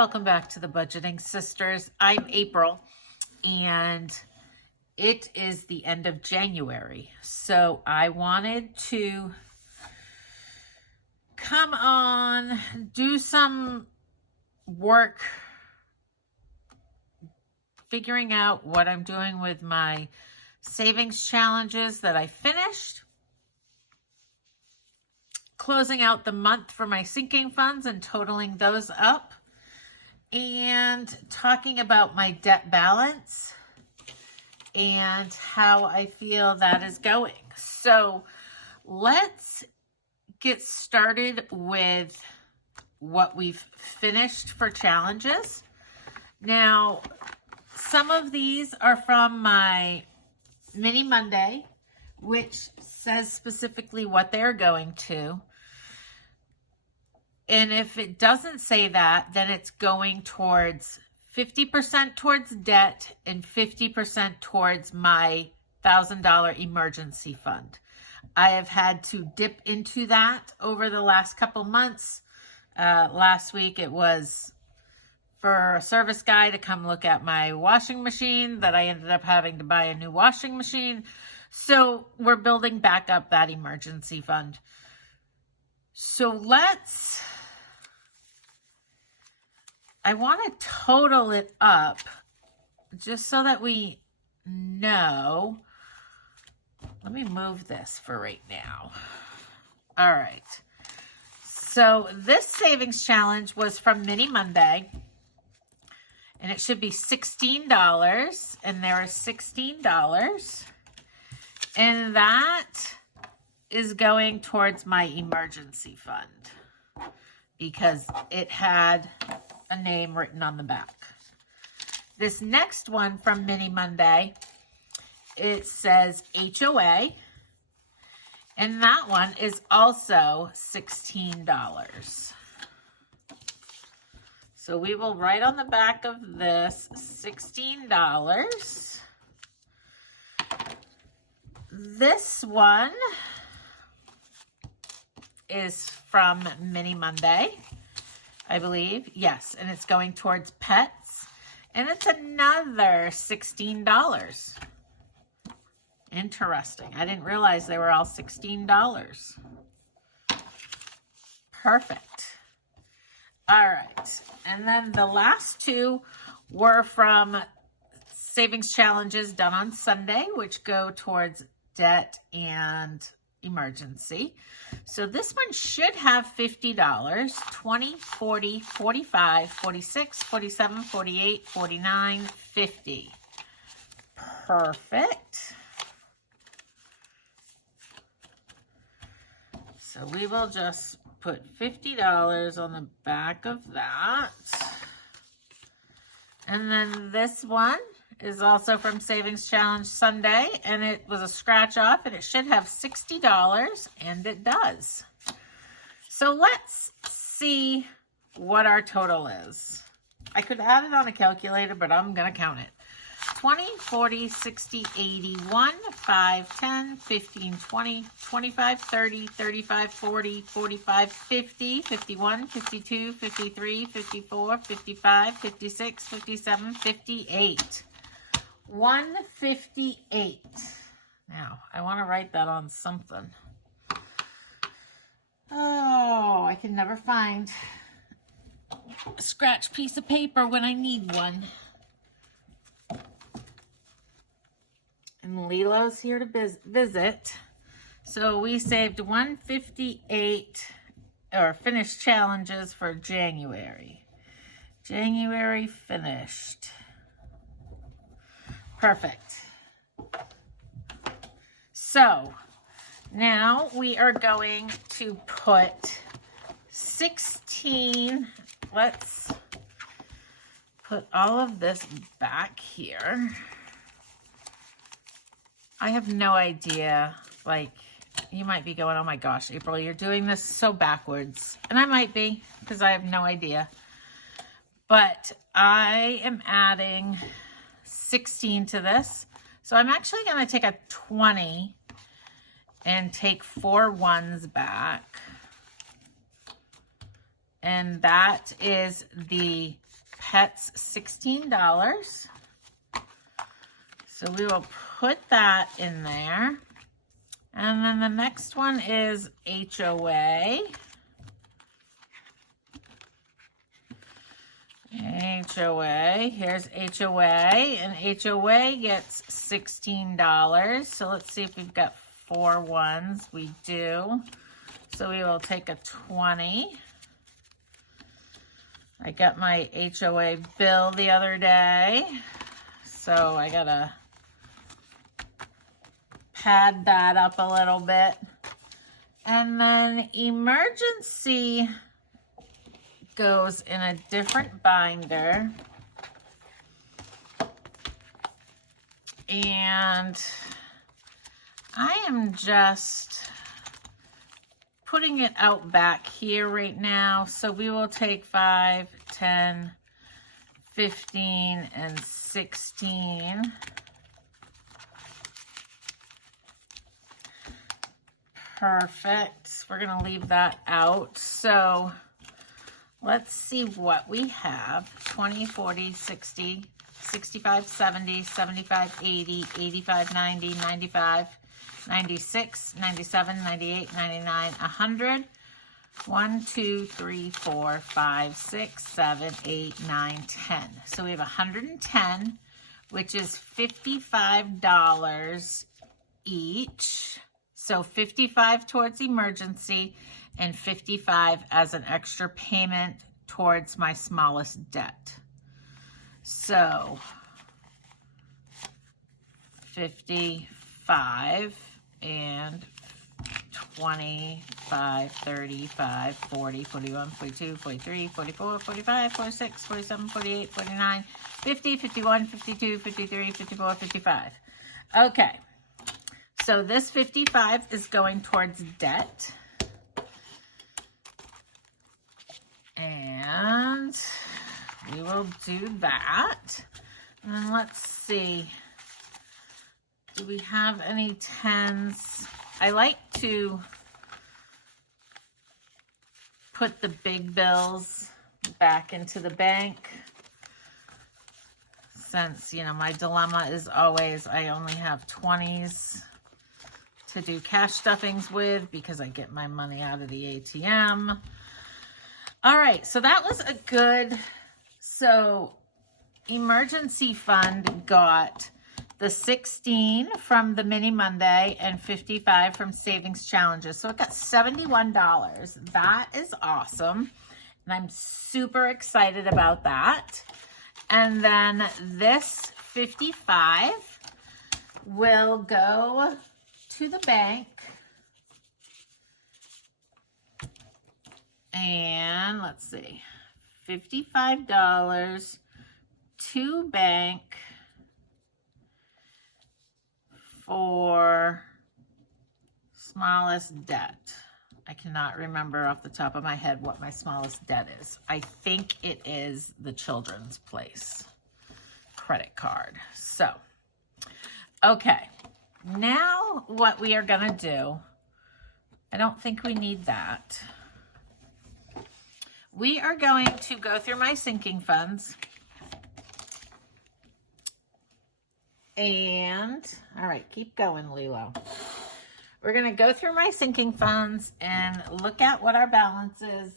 Welcome back to the Budgeting Sisters. I'm April, and it is the end of January. So I wanted to come on, do some work figuring out what I'm doing with my savings challenges that I finished, closing out the month for my sinking funds and totaling those up, and talking about my debt balance and how I feel that is going. So let's get started with what we've finished for challenges. Now, some of these are from my Mini Monday, which says specifically what they're going to. And if it doesn't say that, then it's going towards 50% towards debt and 50% towards my $1,000 emergency fund. I have had to dip into that over the last couple months. Last week it was for a service guy to come look at my washing machine that I ended up having to buy a new washing machine. So we're building back up that emergency fund. So I want to total it up just so that we know. Let me move this for right now. All right. So this savings challenge was from Mini Monday, and it should be $16, and there are $16, and that is going towards my emergency fund because it had a name written on the back. This next one from Mini Monday, it says HOA, and that one is also $16. So we will write on the back of this $16. This one is from Mini Monday, I believe. Yes, and it's going towards pets. And it's another $16. Interesting. I didn't realize they were all $16. Perfect. All right. And then the last two were from savings challenges done on Sunday, which go towards debt and emergency. So this one should have $50, 20, 40, 45, 46, 47, 48, 49, 50. Perfect. So we will just put $50 on the back of that. And then this one is also from Savings Challenge Sunday, and it was a scratch off, and it should have $60, and it does. So let's see what our total is. I could add it on a calculator, but I'm going to count it. 20, 40, 60, 80, 1, 5, 10, 15, 20, 25, 30, 35, 40, 45, 50, 51, 52, 53, 54, 55, 56, 57, 58. 158. Now, I want to write that on something. Oh, I can never find a scratch piece of paper when I need one. And Lilo's here to visit. So we saved 158, or finished challenges for January. January finished. Perfect. So now we are going to put 16. Let's put all of this back here. I have no idea. Like, you might be going, oh my gosh, April, you're doing this so backwards. And I might be, because I have no idea. But I am adding 16 to this. So I'm actually going to take a 20 and take 4 ones back. And that is the Pets $16. So we will put that in there. And then the next one is HOA. HOA, here's HOA, and HOA gets $16. So let's see if we've got 4 ones. We do. So we will take a 20. I got my HOA bill the other day, so I gotta pad that up a little bit. And then emergency goes in a different binder. And I am just putting it out back here right now. So we will take 5, 10, 15, and 16. Perfect. We're going to leave that out. So let's see what we have. 20, 40, 60, 65, 70, 75, 80, 85, 90, 95, 96, 97, 98, 99, 100. 1, 2, 3, 4, 5, 6, 7, 8, 9, 10. So we have 110, which is $55 each. So 55 towards emergency and 55 as an extra payment towards my smallest debt. So 55 and 25, 35, 40, 41, 42, 43, 44, 45, 46, 47, 48, 49, 50, 51, 52, 53, 54, 55. Okay. So this 55 is going towards debt. And we will do that. And let's see. Do we have any 10s? I like to put the big bills back into the bank. Since, you know, my dilemma is always I only have 20s to do cash stuffings with because I get my money out of the ATM. All right, so that was a good, so emergency fund got the 16 from the Mini Monday and 55 from Savings Challenges. So it got $71. That is awesome. And I'm super excited about that. And then this 55 will go to the bank. And let's see, $55 to bank for smallest debt. I cannot remember off the top of my head what my smallest debt is. I think it is the Children's Place credit card. So, okay. Now what we are going to do, I don't think we need that. We are going to go through my sinking funds. And, all right, keep going, Lilo. We're going to go through my sinking funds and look at what our balance is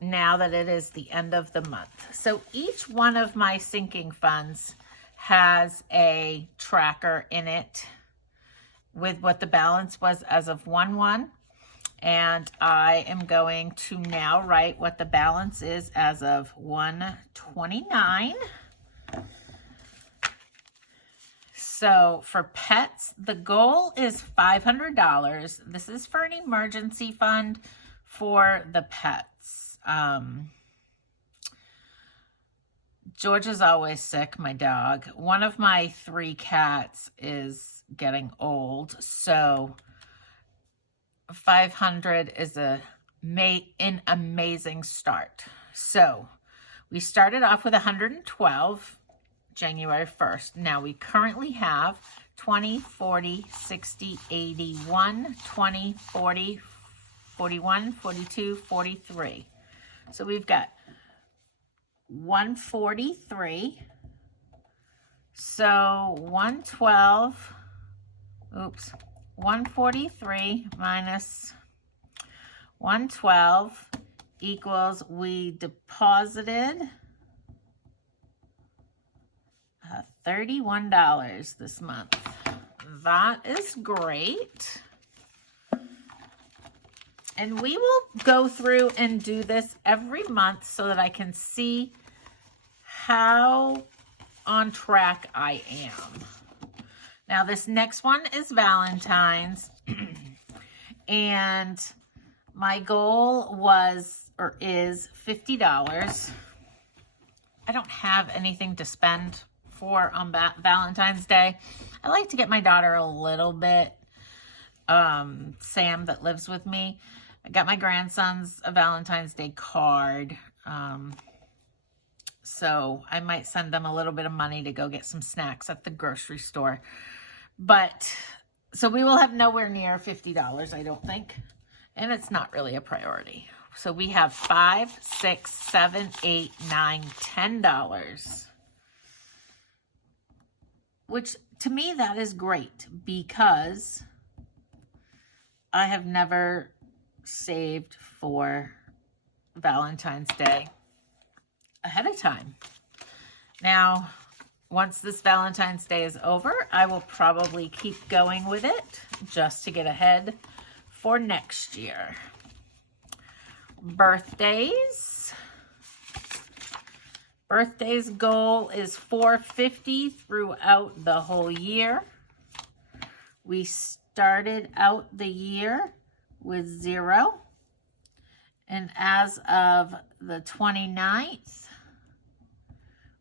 now that it is the end of the month. So each one of my sinking funds has a tracker in it with what the balance was as of 1/1. And I am going to now write what the balance is as of 1/29. So for pets, the goal is $500. This is for an emergency fund for the pets. George is always sick, my dog. One of my 3 cats is getting old, so 500 is an amazing start. So we started off with 112 January 1st. Now we currently have 20, 40, 60, 81, 20, 40, 41, 42, 43. So we've got 143. So 112, oops, 143 minus 112 equals, we deposited $31 this month. That is great. And we will go through and do this every month so that I can see how on track I am. Now this next one is Valentine's. And my goal was, or is, $50. I don't have anything to spend for on Valentine's Day. I like to get my daughter a little bit. Sam that lives with me, I got my grandsons a Valentine's Day card. So I might send them a little bit of money to go get some snacks at the grocery store. But so we will have nowhere near $50, I don't think. And it's not really a priority. So we have $5, $6, $7, $8, $9, $10. Which to me that is great because I have never saved for Valentine's Day ahead of time. Now, once this Valentine's Day is over, I will probably keep going with it just to get ahead for next year. Birthdays. Birthdays goal is $450 throughout the whole year. We started out the year with 0. And as of the 29th,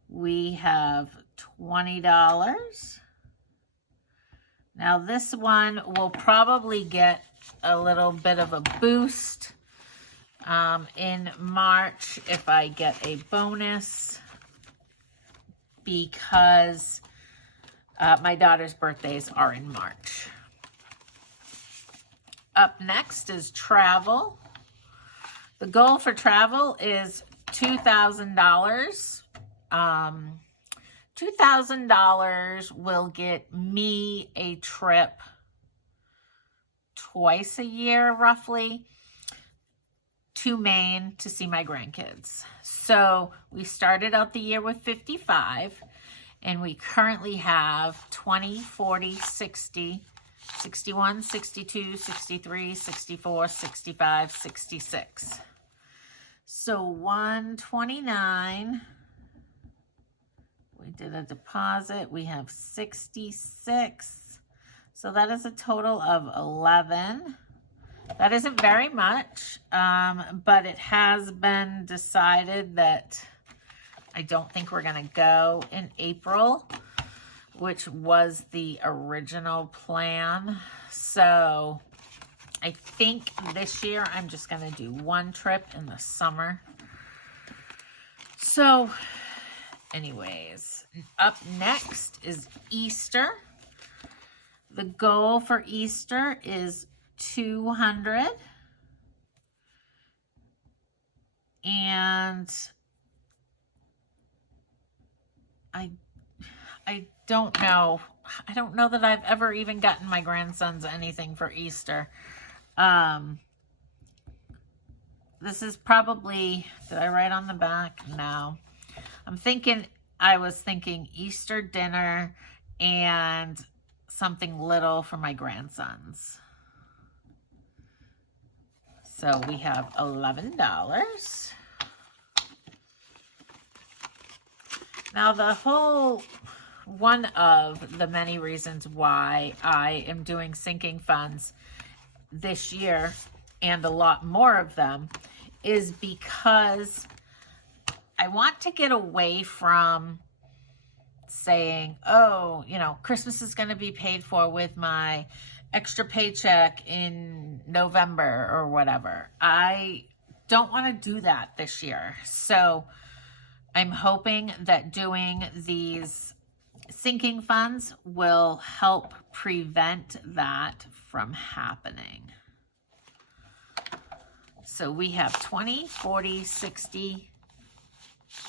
we have $20. Now this one will probably get a little bit of a boost in March if I get a bonus, because my daughter's birthdays are in March. Up next is travel. The goal for travel is $2,000. $2,000 will get me a trip twice a year, roughly, to Maine to see my grandkids. So we started out the year with 55, and we currently have 20, 40, 60, 61, 62, 63, 64, 65, 66. So 129, we did a deposit, we have 66. So that is a total of 11. That isn't very much, but it has been decided that I don't think we're going to go in April, which was the original plan. So I think this year I'm just going to do one trip in the summer. So anyways, up next is Easter. The goal for Easter is 200. And I don't know. I don't know that I've ever even gotten my grandsons anything for Easter. This is probably, did I write on the back? No. I was thinking Easter dinner and something little for my grandsons. So we have $11. Now one of the many reasons why I am doing sinking funds this year, and a lot more of them, is because I want to get away from saying, oh, Christmas is going to be paid for with my extra paycheck in November or whatever. I don't want to do that this year. So I'm hoping that doing these sinking funds will help prevent that from happening. So we have 20, 40, 60,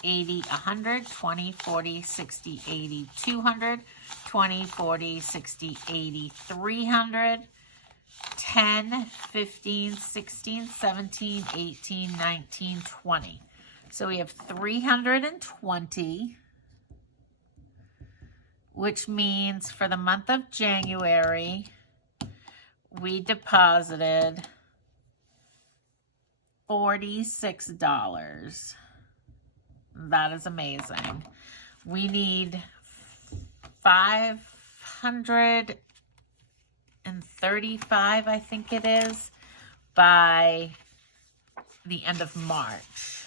80, 100, 20, 40, 60, 80, 200, 20, 40, 60, 80, 300, 10, 15, 16, 17, 18, 19, 20. So we have 320, which means for the month of January, we deposited $46. That is amazing. We need 535, I think it is, by the end of March.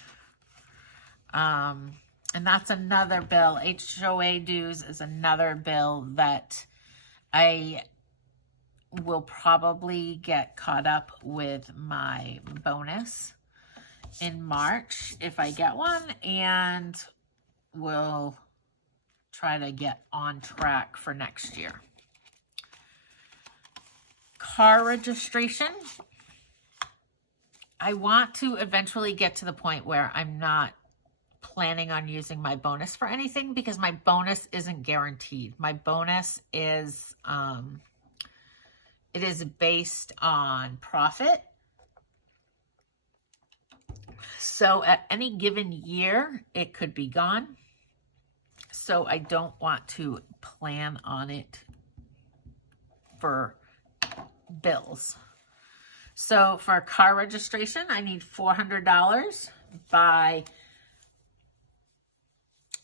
And that's another bill. HOA dues is another bill that I will probably get caught up with my bonus in March if I get one, and we'll try to get on track for next year. Car registration. I want to eventually get to the point where I'm not planning on using my bonus for anything, because my bonus isn't guaranteed. My bonus is it is based on profit. So at any given year, it could be gone. So I don't want to plan on it for bills. So for car registration, I need $400 by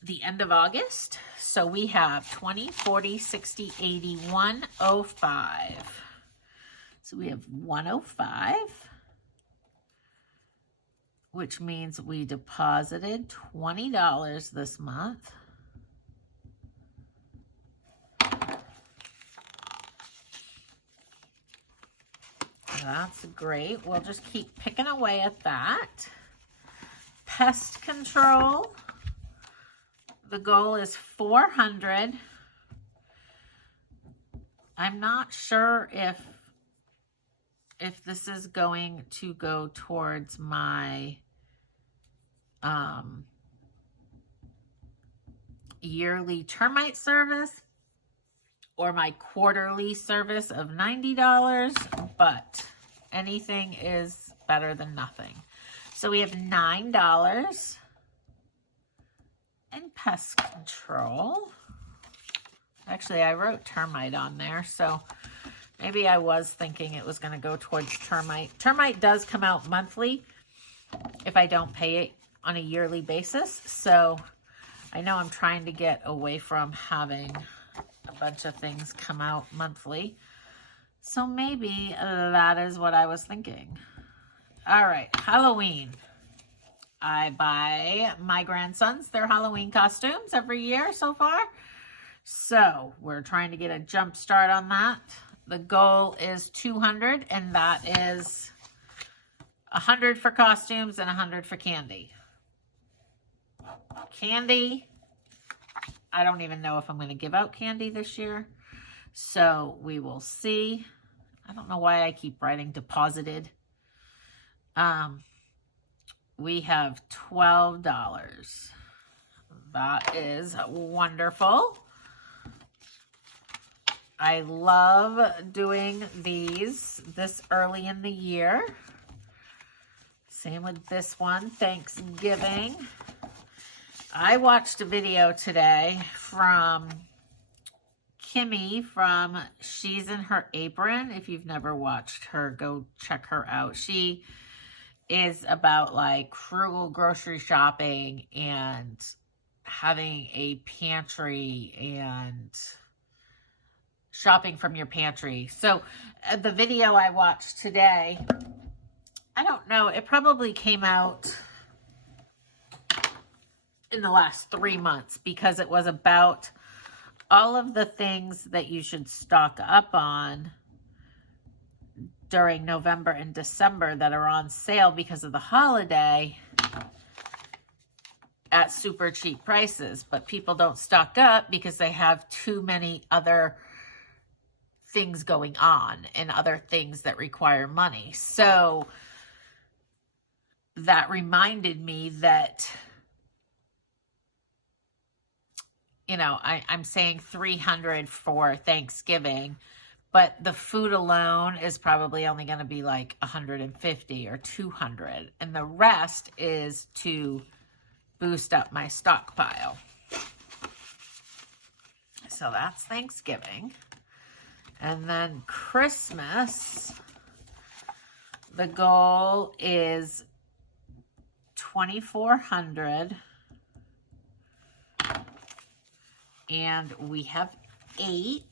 the end of August. So we have 20, 40, 60, 80, 105. So we have 105, which means we deposited $20 this month. That's great. We'll just keep picking away at that. Pest control. The goal is 400. I'm not sure if this is going to go towards my yearly termite service or my quarterly service of $90, but anything is better than nothing. So we have $9 in pest control. Actually, I wrote termite on there, so maybe I was thinking it was going to go towards termite. Termite does come out monthly if I don't pay it on a yearly basis. So I know I'm trying to get away from having a bunch of things come out monthly. So maybe that is what I was thinking. All right, Halloween. I buy my grandsons their Halloween costumes every year so far. So we're trying to get a jump start on that. The goal is 200, and that is 100 for costumes and 100 for candy. Candy, I don't even know if I'm going to give out candy this year. So we will see. I don't know why I keep writing deposited. We have $12. That is wonderful. I love doing these this early in the year. Same with this one, Thanksgiving. I watched a video today from Kimmy from She's in Her Apron. If you've never watched her, go check her out. She is about like frugal grocery shopping and having a pantry and shopping from your pantry. So the video I watched today, I don't know, it probably came out in the last 3 months, because it was about all of the things that you should stock up on during November and December that are on sale because of the holiday at super cheap prices. But people don't stock up because they have too many other things going on and other things that require money. So that reminded me that you know, I'm saying 300 for Thanksgiving, but the food alone is probably only going to be like 150 or 200. And the rest is to boost up my stockpile. So that's Thanksgiving. And then Christmas, the goal is 2,400. And we have 8.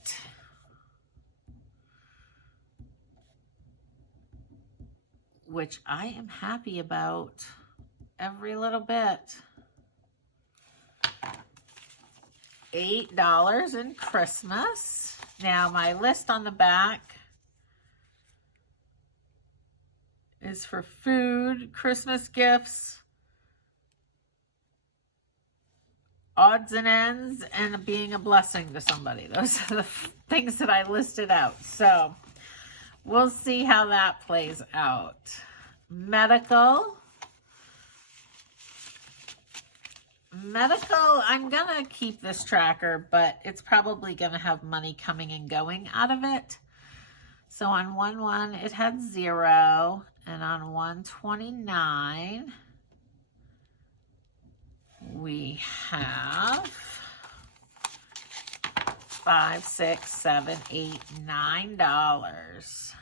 Which I am happy about every little bit. $8 in Christmas. Now my list on the back is for food, Christmas gifts, odds and ends, and being a blessing to somebody. Those are the things that I listed out. So we'll see how that plays out. Medical, I'm going to keep this tracker, but it's probably going to have money coming and going out of it. So on 1/1, it had 0, and on 1/29, we have $5, $6, $7, $8, $9.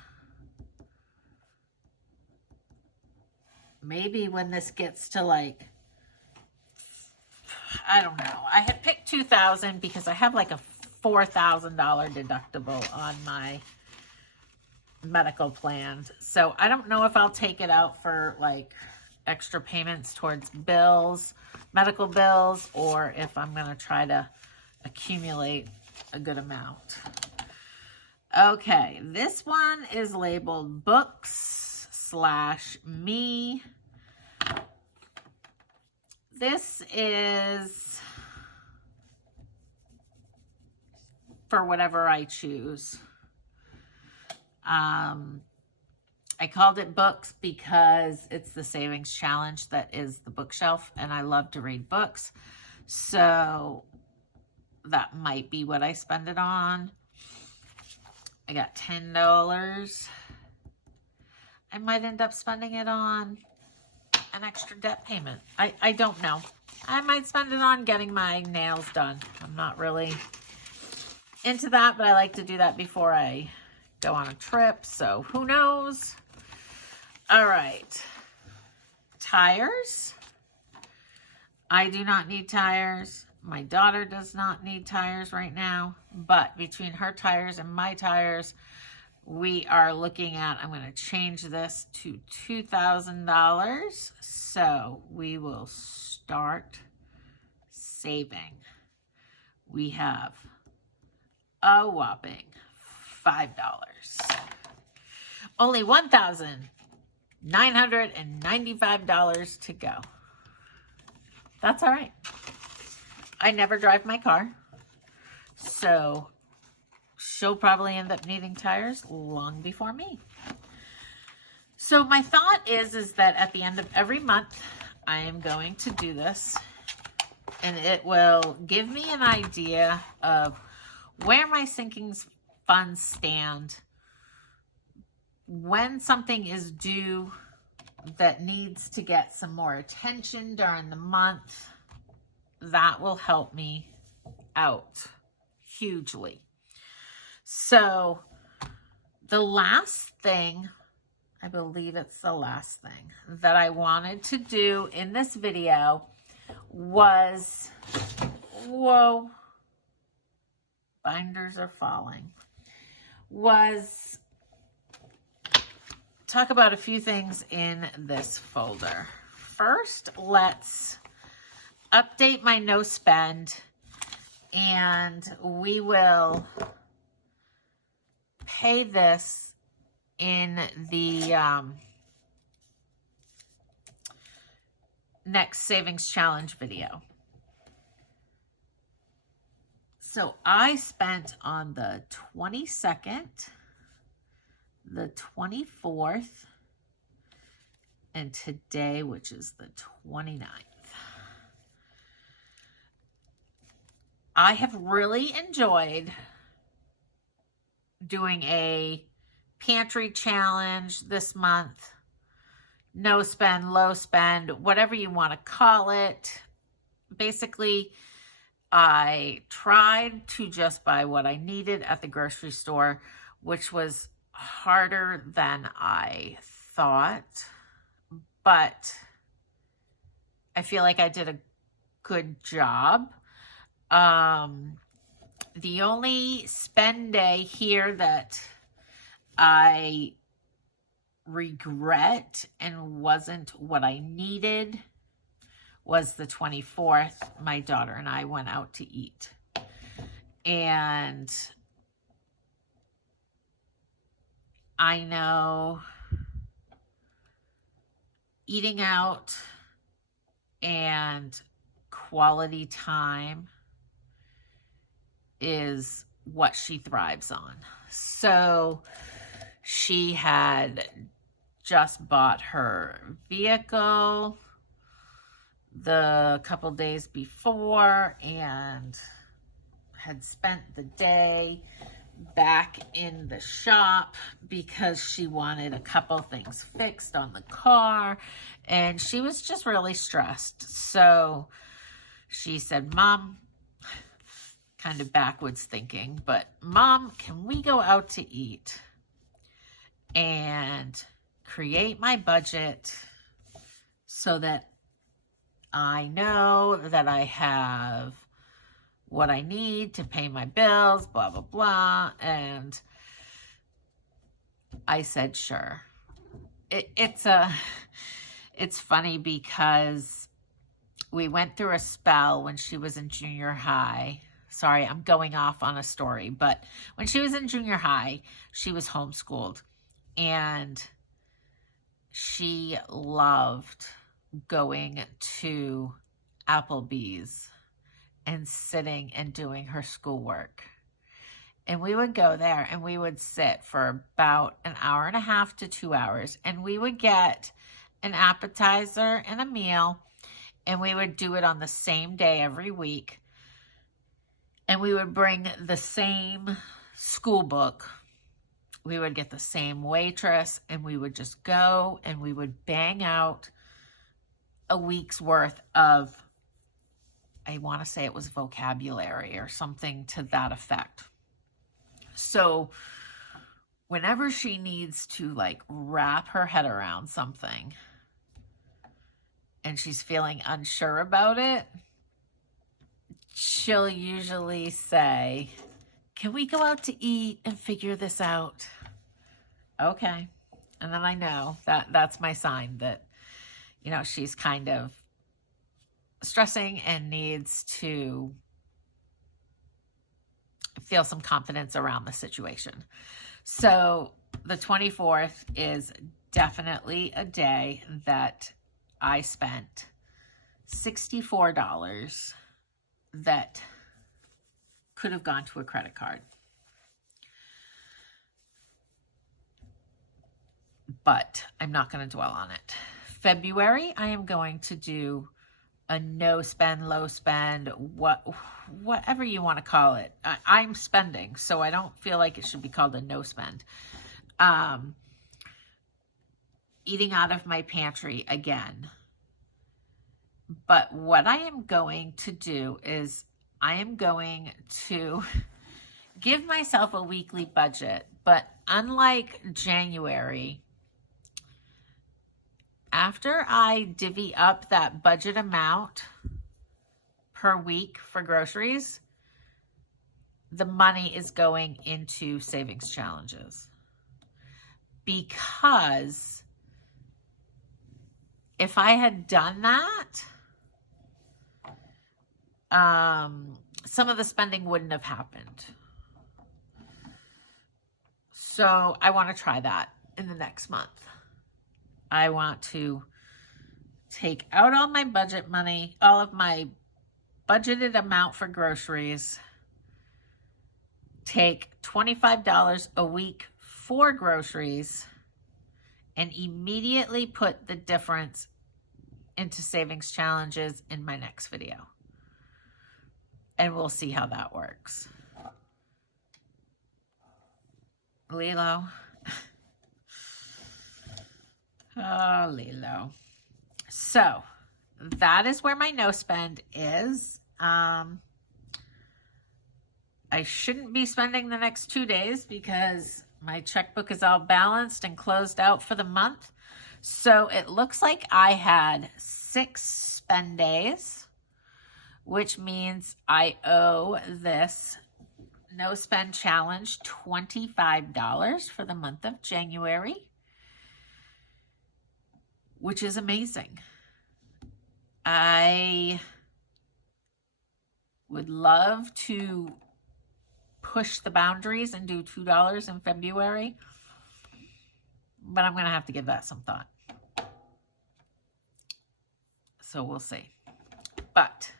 Maybe when this gets to like, I don't know. I had picked 2,000 because I have like a $4,000 deductible on my medical plans. So I don't know if I'll take it out for like extra payments towards bills, medical bills, or if I'm going to try to accumulate a good amount. Okay, this one is labeled books/me. This is for whatever I choose. I called it books because it's the savings challenge that is the bookshelf, and I love to read books. So that might be what I spend it on. I got $10. I might end up spending it on an extra debt payment. I don't know. I might spend it on getting my nails done. I'm not really into that, but I like to do that before I go on a trip, so who knows? All right. Tires. I do not need tires. My daughter does not need tires right now, but between her tires and my tires, we are looking at, I'm going to change this to $2,000. So we will start saving. We have a whopping $5. Only $1,995 to go. That's all right. I never drive my car, so she'll probably end up needing tires long before me. So my thought is that at the end of every month, I am going to do this, and it will give me an idea of where my sinking funds stand, when something is due that needs to get some more attention during the month. That will help me out hugely. So the last thing, I believe it's the last thing that I wanted to do in this video was, whoa, binders are falling, was talk about a few things in this folder. First, let's update my no spend, and we will pay this in the next savings challenge video. So I spent on the 22nd, the 24th, and today, which is the 29th. I have really enjoyed doing a pantry challenge this month. No spend, low spend, whatever you want to call it. Basically, I tried to just buy what I needed at the grocery store, which was harder than I thought, but I feel like I did a good job. The only spend day here that I regret and wasn't what I needed was the 24th. My daughter and I went out to eat. And I know eating out and quality time is what she thrives on. So she had just bought her vehicle the couple days before and had spent the day back in the shop because she wanted a couple things fixed on the car, and she was just really stressed. So she said, Mom, kind of backwards thinking, but Mom, can we go out to eat and create my budget so that I know that I have what I need to pay my bills, blah, blah, blah. And I said, sure. It's funny because we went through a spell when she was in junior high. Sorry, I'm going off on a story, but when she was in junior high, she was homeschooled, and she loved going to Applebee's and sitting and doing her schoolwork. And we would go there and we would sit for about an hour and a half to 2 hours, and we would get an appetizer and a meal, and we would do it on the same day every week. And we would bring the same school book. We would get the same waitress, and we would just go and we would bang out a week's worth of, I want to say it was vocabulary or something to that effect. So whenever she needs to like wrap her head around something and she's feeling unsure about it, she'll usually say, can we go out to eat and figure this out? Okay. And then I know that that's my sign that, you know, she's kind of stressing and needs to feel some confidence around the situation. So the 24th is definitely a day that I spent $64 that could have gone to a credit card. But I'm not going to dwell on it. February, I am going to do a no spend, low spend, whatever you want to call it. I'm spending, so I don't feel like it should be called a no spend. Eating out of my pantry again. But what I am going to do is I am going to give myself a weekly budget. But unlike January, after I divvy up that budget amount per week for groceries, the money is going into savings challenges. Because if I had done that, some of the spending wouldn't have happened. So I want to try that in the next month. I want to take out all my budget money, all of my budgeted amount for groceries, take $25 a week for groceries, and immediately put the difference into savings challenges in my next video. and we'll see how that works. Lilo. Oh, Lilo. So that is where my no spend is. I shouldn't be spending the next 2 days because my checkbook is all balanced and closed out for the month. So it looks like I had 6 spend days, which means I owe this no spend challenge $25 for the month of January, which is amazing. I would love to push the boundaries and do $2 in February, but I'm going to have to give that some thought. So we'll see. But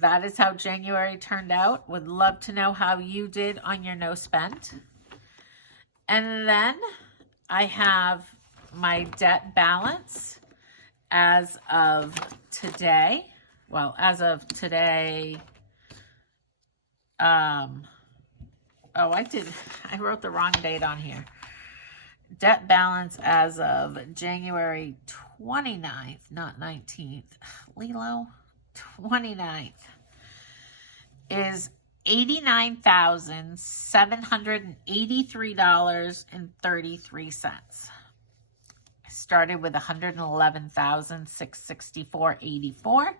that is how January turned out. Would love to know how you did on your no spend. And then I have my debt balance as of today. Well, as of today, I wrote the wrong date on here. Debt balance as of January 29th, not 19th. Lilo, 29th is $89,783.33. I started with $111,664.84.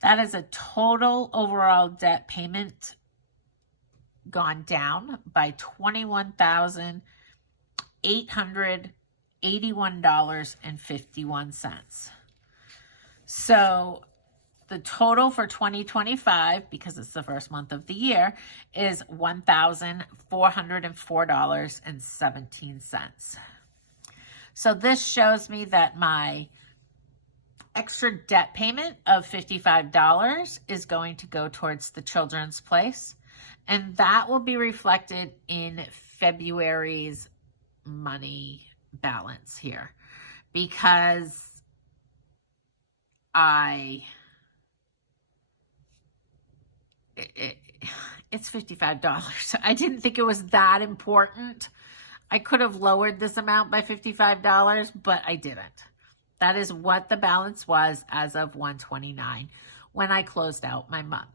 That is a total overall debt payment gone down by $21,881.51. So the total for 2025, because it's the first month of the year, is $1,404.17. So this shows me that my extra debt payment of $55 is going to go towards the Children's Place. And that will be reflected in February's money balance here, because it's $55. I didn't think it was that important. I could have lowered this amount by $55, but I didn't. That is what the balance was as of 1/29 when I closed out my month.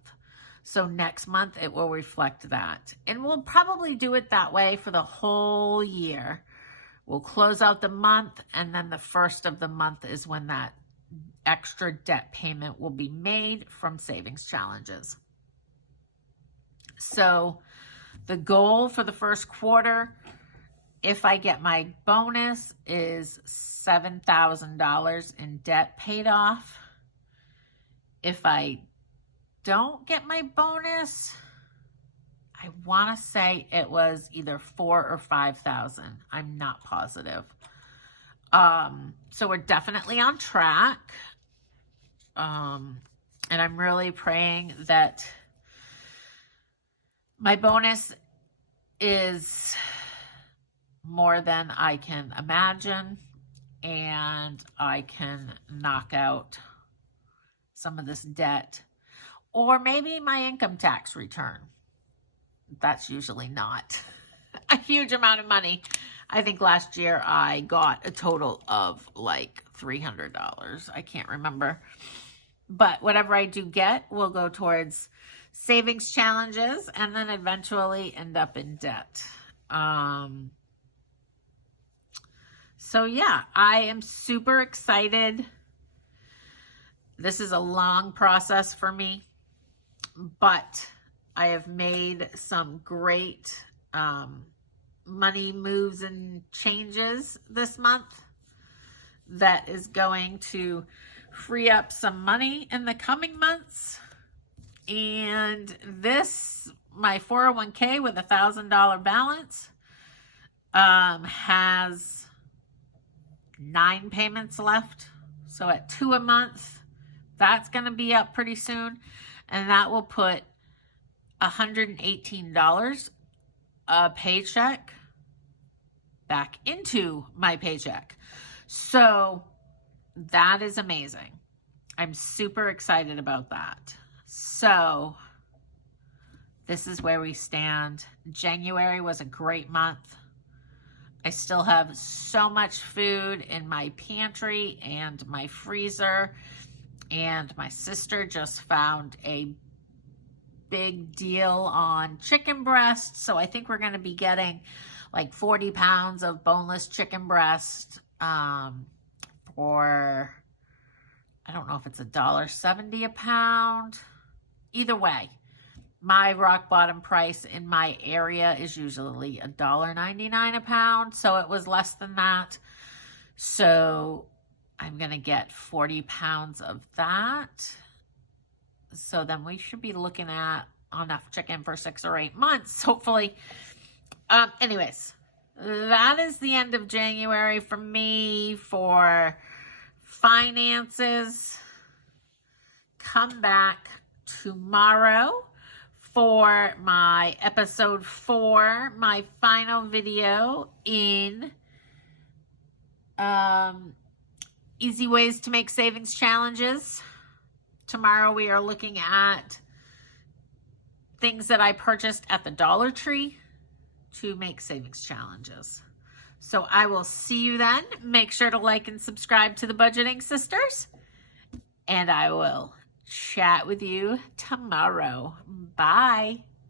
So next month it will reflect that. And we'll probably do it that way for the whole year. We'll close out the month, and then the first of the month is when that extra debt payment will be made from savings challenges. So the goal for the first quarter, if I get my bonus, is $7,000 in debt paid off. If I don't get my bonus, I want to say it was either $4,000 or $5,000. I'm not positive. So we're definitely on track. And I'm really praying that my bonus is more than I can imagine, and I can knock out some of this debt, or maybe my income tax return. That's usually not a huge amount of money. I think last year I got a total of like $300. I can't remember. But whatever I do get will go towards savings challenges and then eventually end up in debt. So yeah, I am super excited. This is a long process for me, but I have made some great money moves and changes this month that is going to free up some money in the coming months. And this, my 401k with $1,000 balance, has 9 payments left. So at 2 a month, that's going to be up pretty soon. And that will put $118 a paycheck back into my paycheck. So that is amazing. I'm super excited about that. So this is where we stand. January was a great month. I still have so much food in my pantry and my freezer. And my sister just found a big deal on chicken breast. So I think we're going to be getting like 40 pounds of boneless chicken breast for, I don't know if it's $1.70 a pound. Either way, my rock bottom price in my area is usually $1.99 a pound. So it was less than that. So I'm going to get 40 pounds of that. So then we should be looking at enough chicken for 6 or 8 months, hopefully. Anyways, that is the end of January for me for finances. Come back tomorrow for my episode 4, my final video in Easy Ways to Make Savings Challenges. Tomorrow we are looking at things that I purchased at the Dollar Tree to make savings challenges. So I will see you then. Make sure to like and subscribe to the Budgeting Sisters. And I will chat with you tomorrow. Bye.